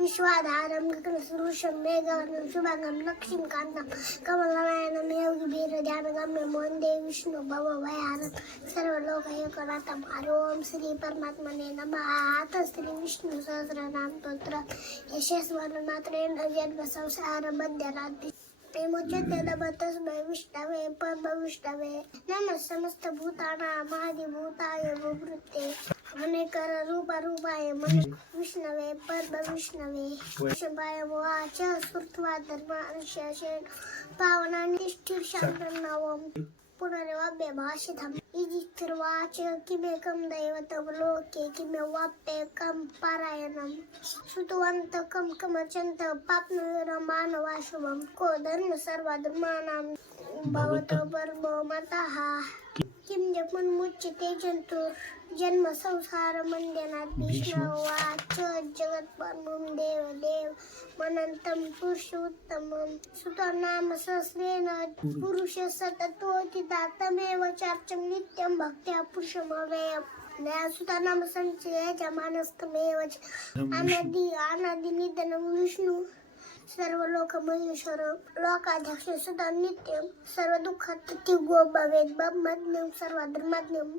विश्वाधारं गगनसदृशं मेघवर्णं शुभांगं लक्ष्मीकान्तं कमलनयनं योगिभिर्ध्यानगम्यं वन्दे विष्णु भवभयानं सर्वलोकैकनाथं हरि ओं श्री परमात्मने नमः आता श्री विष्णु सहस्रनाम स्तोत्र यशस्वरमात्रेण जन्म संसार बध्यराधी प्रेमोच्यते नमः विष्णवे परमविष्णवे नमः समस्त भूताना अनेकर रूप रूपाय मनुष्य विष्णवे परम विष्णवे शिवाय वाच सुर्त्वा धर्म अनुशासन पावनानि तिष्ठिर शान्तनवम् पुनरवाप्य भाषितम् इजित्वाच किमेकं दैवतं लोके किमेवाप्येकं पारायणम् श्रुतवन्तकं कमचन्त पाप्नुर मानवा शुभं को धर्म सर्वधर्माणां भवतो पर्वो मतः किं जपन्मुच्यते जन्तुर् जन्म संसार मण्डनात् भीष्मवाच जगत्परमं देव देव मनन्तं पुरुषोत्तमं सुतनाम सहस्रेण पुरुष सततोतिता तमेव चार्चं नित्यं भक्त्या पुरुषमव्ययम् सुतनाम संचयाच्या मानस्तमेव च अनादि अनादि निधनं विष्णु. सर्व लोक महेश्वर लोकाध्यक्ष सुद्धा नित्यम सर्व दुःखात तिगो भवेत ब्रह्मज्ञम सर्व धर्मज्ञम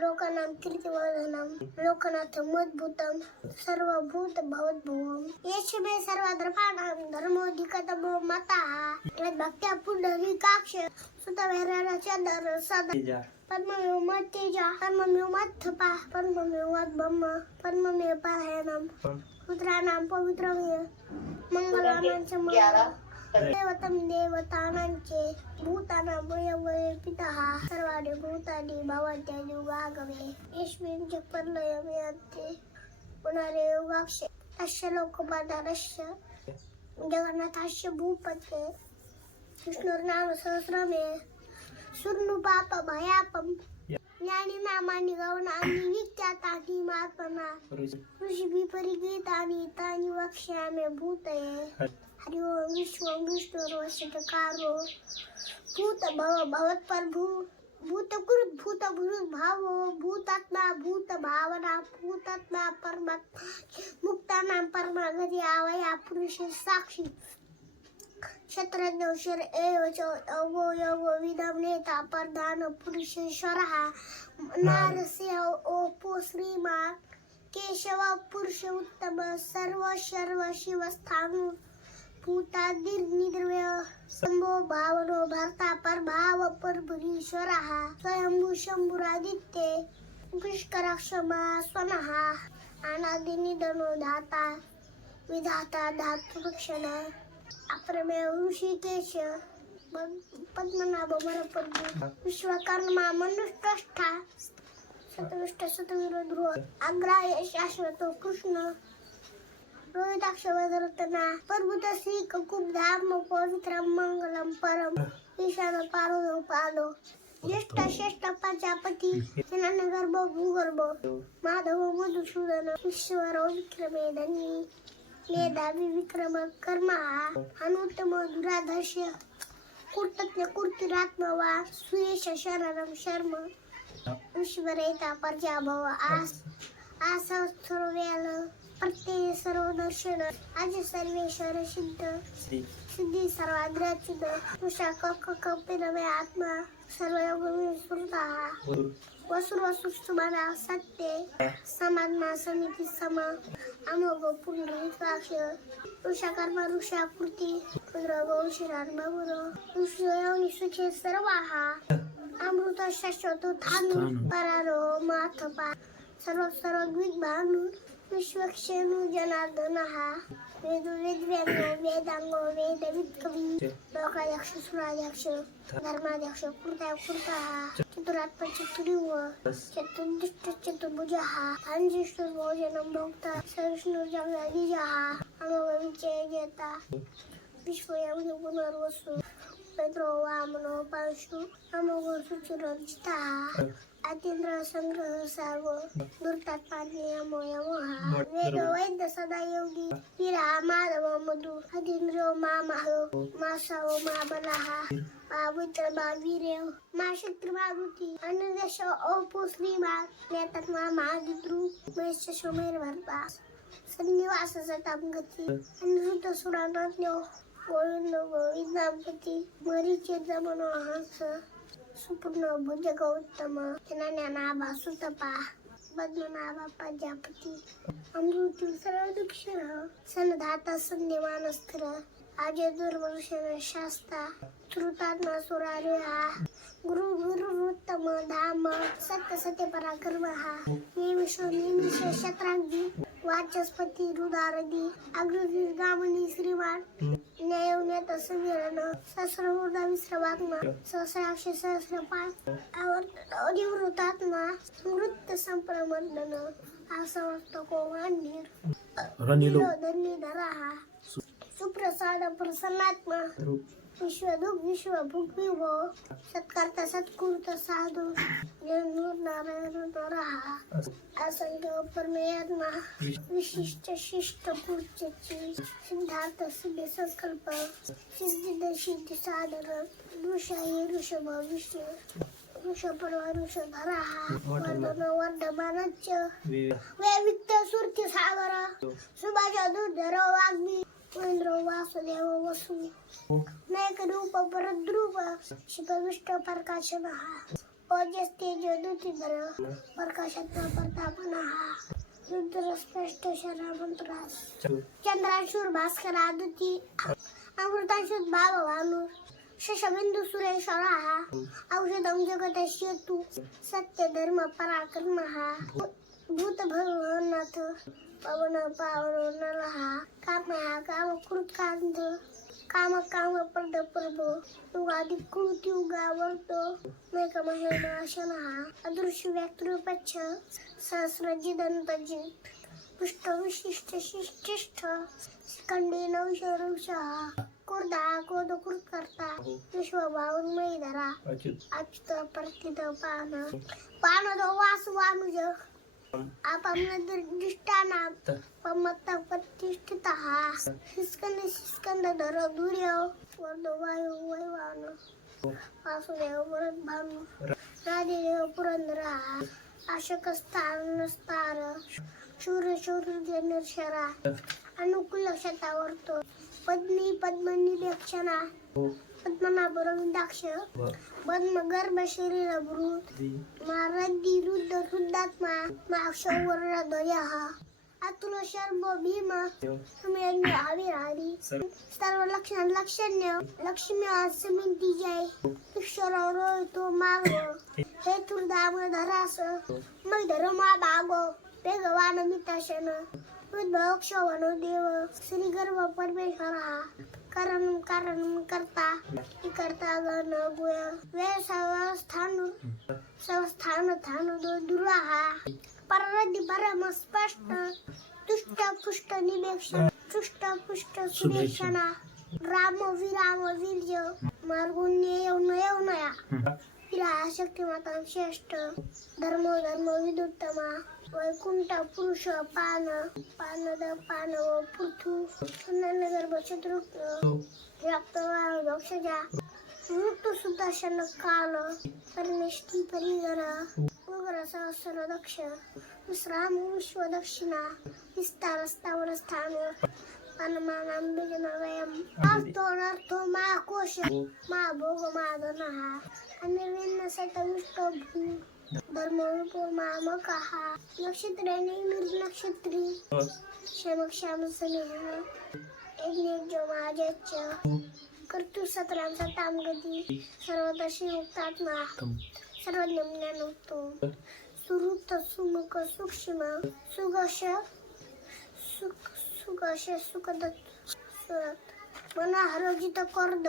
लोकानां कीर्तिवर्धनम लोकनाथ मद्भुतम सर्वभूत भवद्भुवम. येश मे सर्व धर्माणां धर्मोधिकतमो मतः भक्त्या पुंडरीकाक्ष सुतवेराच्या दर सदा पद्ममेव मत्तेजा परममेव मत्थपा परममेव ब्रह्म परममेव पारायणम. રુદ્રાણામ પવિત્રમિય મંગલાનાંચ દેવતમ દેવતાનાંચ ભૂતાનામ ભયવય પિતઃ સર્વાણિ ભૂતાનિ ભવત્યજુ ભાગવે ઈશ્વરીં ચ પરલયમ યાતે પુનરેવાક્ષે તસ્ય લોકપાદારસ્ય જગન્નાથાસ્ય ભૂપતે વિષ્ણુર્નામ સહસ્રમે. સુરનું પાપ ભયાપમ નાની મામાની ગૌણાની વિખ્યાતાની માતના ઋષિભી પરિગીતાની તાની વક્ષ્યામે ભૂતે. હરિઓ વિશ્વમ વિષ્ણુ રોષિતકારો ભૂત, ભવ ભવત પ્રભુ ભૂત કૃત ભૂત ભૂત ભાવો, ભૂતાત્મા, ભૂત ભાવના, ભૂતાત્મા પરમાત્મા મુક્તાના પરમાગતિ, આવયા પુરુષ સાક્ષી. शत्रज्ञोषर एव च अवो यवो विदं नेता प्रधान पुरुषेश्वरः नारस्य ओपो श्रीमा केशव पुरुष उत्तम सर्व सर्व शिवस्थानु भूतादिर्निद्रव्य संभो भावनो भर्ता प्रभाव परभुरीश्वरः स्वयंभू शंभुरादित्ये पुष्कराक्षमा स्वनः अनादिनिधनो धाता विधाता धातुरक्षण આપણે મેં ઋષિકેશ પદ્મનાભ મારા વિશ્વકર્મા મનુષ્ઠા સતવિષ્ટ સતવિરો અગ્રાય શાશ્વત કૃષ્ણ, રોહિતાક્ષ વદરતના પ્રભુત શ્રી કુકુબ ધામ, પવિત્ર મંગલમ, પરમ ઈશાન પારો પાદો, જ્યેષ્ઠ શ્રેષ્ઠ પ્રજાપતિ જનન ગર્ભ ભૂગર્ભ, માધવ, મધુસૂદન ઈશ્વરો વિક્રમે ધની मेधावी विक्रम कर्मा अनुत्तम दुराधर्ष कृतज्ञ कृतिरात्मवा सुयश शरणम शर्म. ईश्वरेता प्रजाभव आस आसा सर्वेल प्रत्यय सर्व दर्शन आज सर्वेश्वर सिद्ध. सिद्धी. सर्वाग्रचित तुषा कक कपिनमे आत्मा. सर्व विस्मृता वसुर सुष्टुमाना सत्य समात्मा समिती सम अमोघ पुंडरीकाक्ष ऋषा कर्म ऋषा कृती रुद्र गौशिरान बबुर. ऋषयोनी सुखे सर्वाहा अमृत शाश्वत थानु परारो माथपा सर्व Бака яхшы, сура яхшы, нормал яхшы, курда курда ха. Чутур атпа чутурюа. Чутур дышта чутур буджа ха. Панджи штур боже нам бокта. Сарышнур жамна вижа ха. Ама вамче гета. Пишвоям не буна росу. वामनो पांशु अमोघ सुचिरजितः अतींद्र संग्रह सर्व दुर्तात पाणी यमोहा वेद वैद्य सदा योगी विरा माधव मधु अतींद्र मा माह मासाव मा बलाहा मा वित्र मा वीर्य मा शत्रु मा भूती अनुदेश ओपो श्रीमा नेतात मा महादित्रू मेष सोमेर भरता संनिवास सतामगती अनिरुद्ध सुरानज्ञ गोविंद गोविंदापती मरीचे जमन हंस. सुपूर्ण भुज गौतम ज्ञानाभा सुतपा. पद्मनाभा प्रजापती. अमृती सर्व दक्षिण. सनधाता संदेवान स्थिर आजे दुर्वर्षण शास्ता श्रुतात्मा सुरारिहा गुरु गुरु उत्तम धाम सत्य सत्य पराक्रम हा। मी विश्व मी शत्रांगी वाचस्पती रुदारदी अग्रजी गामनी श्रीमान। न्यायवण्यात समीरण सहस्र वृद्धा विश्रवात्मा सहस्राक्ष सहस्र पाच अनिवृतात्मा मृत संप्रमंडन हा समस्त रनिलो धन्य धरा हा सुप्रसाद प्रसन्नात्मा विश्वदुख विश्वभुक विभो सत्कर्ता सत्कृत साधू नूर नारायण नरहा असंख्य परमेयात्मा विशिष्ट शिष्ट पुढची सिद्धार्थ सिद्ध संकल्प सिद्धी सिद्धी साधन ऋषाही ऋषभ विष्णू ऋषपर्व ऋषधरा वर्धन वर्धमानच वैवित्त सुरती सागर सुभाष दुर्धर वाग्मी इंद्र वासुदेव वसु नायक रूप परद्रूप शिपविष्ट प्रकाशन हा ओजस तेज दुतीधर प्रकाशात्मा प्रतापन हा मंत्रास चंद्राशूर भास्कर आदुति अमृताशुर भाव शशबिन्दु सुरेश्वरः औषधं हा औषधम जगत शेतू हा भूत भगवनाथ पवन पावन नरहा काम हा काम कृतकांत काम काम पद प्रभो. युगादि कृती युगावर्तो मेक महेनाशन हा. अदृश्य व्यक्तिरूपच्छ. सहस्र जिदंत पुष्ट विशिष्ट शिष्टिष्ठ. खंडी नवशरुष कुर्दा कोद कृत करता विश्वभावन मैधरा अच्युत. प्रतित पान. पान दो वास वानुज. प्रतिष्ठित हा शिस्कंद शिस्कंद धर दूर्य वर्ध वायू वैवान वासुदेव वरद भानु राधेदेव पुरंदर हा आशक स्थान स्तार शूर शूर जनशरा अनुकूल शतावर्तो पद्मी पद्मनी दक्षिणा पद्मनाभ रविंदाक्ष पद्म गर्भ शरीर भृत मारदी रुद्ध रुद्धात्मा माक्षवर दयः अतुल शर्भ भीम सम्यज्ञ हविरारी सर्व लक्षण लक्षण्य. लक्ष्मी अस्मिती जय. ईश्वर रोहितो माग. हे तुर्दाम धरास. मग धर्मा बागो. वेगवान मिताशन. उद्भव क्षवण देव. श्री गर्भ परमेश्वर हा. कारण कारण करता करता गण गुय व्यवस्थान संस्थान थान दुराहा पररदी परम स्पष्ट तुष्ट पुष्ट निवेक्षण तुष्ट पुष्ट सुवेक्षणा. राम विराम वीर्य मार्गुण्य येऊन येऊनया विरा शक्तिमाता श्रेष्ठ धर्म धर्म विदुत्तमा. वैकुंठ पुरुष पान पानद पानव पृथू गर्भ शत्रुघ्न व्याप्त दक्षजा मृत्यू सुदर्शन काल परमेष्ठी परिगर उग्र सहस्र दक्ष विश्राम विश्व दक्षिणा विस्तार स्थावर स्थान अनुमानम बिजनवयम अर्थो नर्थो मा कोश मा भोग मा धनहा अनिर्विन्न सतविष्ट भू धर्म हा नक्षत्र निर्मित नक्षत्री शमक श्याम स्नेह यज्ञ जो कर्तृ सतराम सताम गती सर्वदशी मुक्तात्मा सर्वज्ञ ज्ञानोक्तो सुहृत सुमुख सूक्ष्म सुगश सुख सुगश सुखदत सुरत मना हरोजित कर्द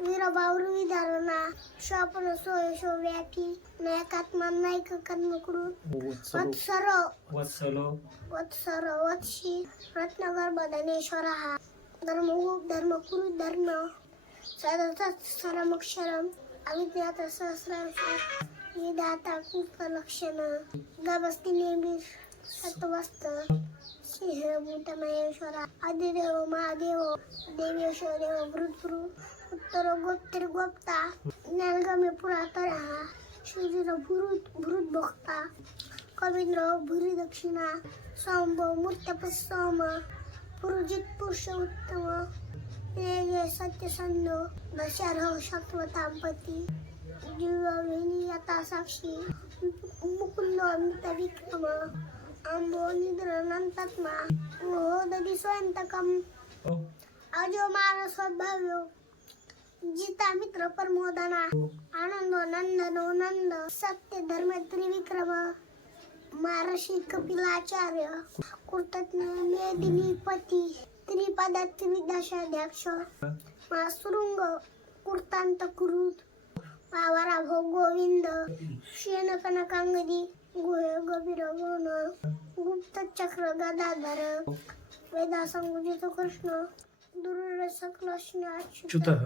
वीरभावर विधारणा. शापन सोयशो व्यापी नायकात्मा नायक कर्मकृत वत्सर. वत्सलो वत्सर. वत्शी. रत्नगर्भ धनेश्वर हा. धर्मगुप धर्मकुरु धर्म सदसत् सरमक्षरम अविज्ञात सहस्रांश. विधाता कृत लक्षण. गबस्ती नेमी सत्वस्त. ಸಿಂಹಭೂತಮಹೇಶ್ವರ ಅದಿದೇವ ಮಹಾದೇವ ದೇವೇಶ್ವರ ವೃತ್ರು ಉತ್ತರ ಗೊತ್ತಿರ ಗೊಪ್ತ ನಲ್ಗಮಿ ಪುರಾತನ ಶ್ರೀಧರ ಭೃತ್ ಭೃತ್ ಭಕ್ತ ಕವೀಂದ್ರ ಭೂರಿ ದಕ್ಷಿಣ ಸಾಂಬ ಮೂರ್ತಪಸ್ವಾಮ ಪುರುಜಿತ್ ಪುರುಷ ಉತ್ತಮ ಹೇಗೆ ಸತ್ಯಸಂಧು ದಶರಹ ಶಕ್ವತಾಂಪತಿ ದಿವ್ಯ ವಿನಿಯತ ಸಾಕ್ಷಿ ಮುಕುಂದ ಅಮಿತ ವಿಕ್ರಮ निद्रनंतात्मा महोदधी स्वयंतकम. अजो मान स्वभाव्यो जिता मित्र प्रमोदना. आनंद नंदनो नंद. सत्य धर्म त्रिविक्रम. महर्षी कपिलाचार्य. कृतज्ञ मेदिनी पती. त्रिपदा त्रिदशाध्यक्ष. मासुरुंग कृतांत कुरुत पावारा भो गोविंद. शेन कनकांगदी गुहे गभीर गौण गुप्त चक्र गदाधर वेदा संगुजित कृष्ण दुर्रस कृष्ण अच्युत च्युतः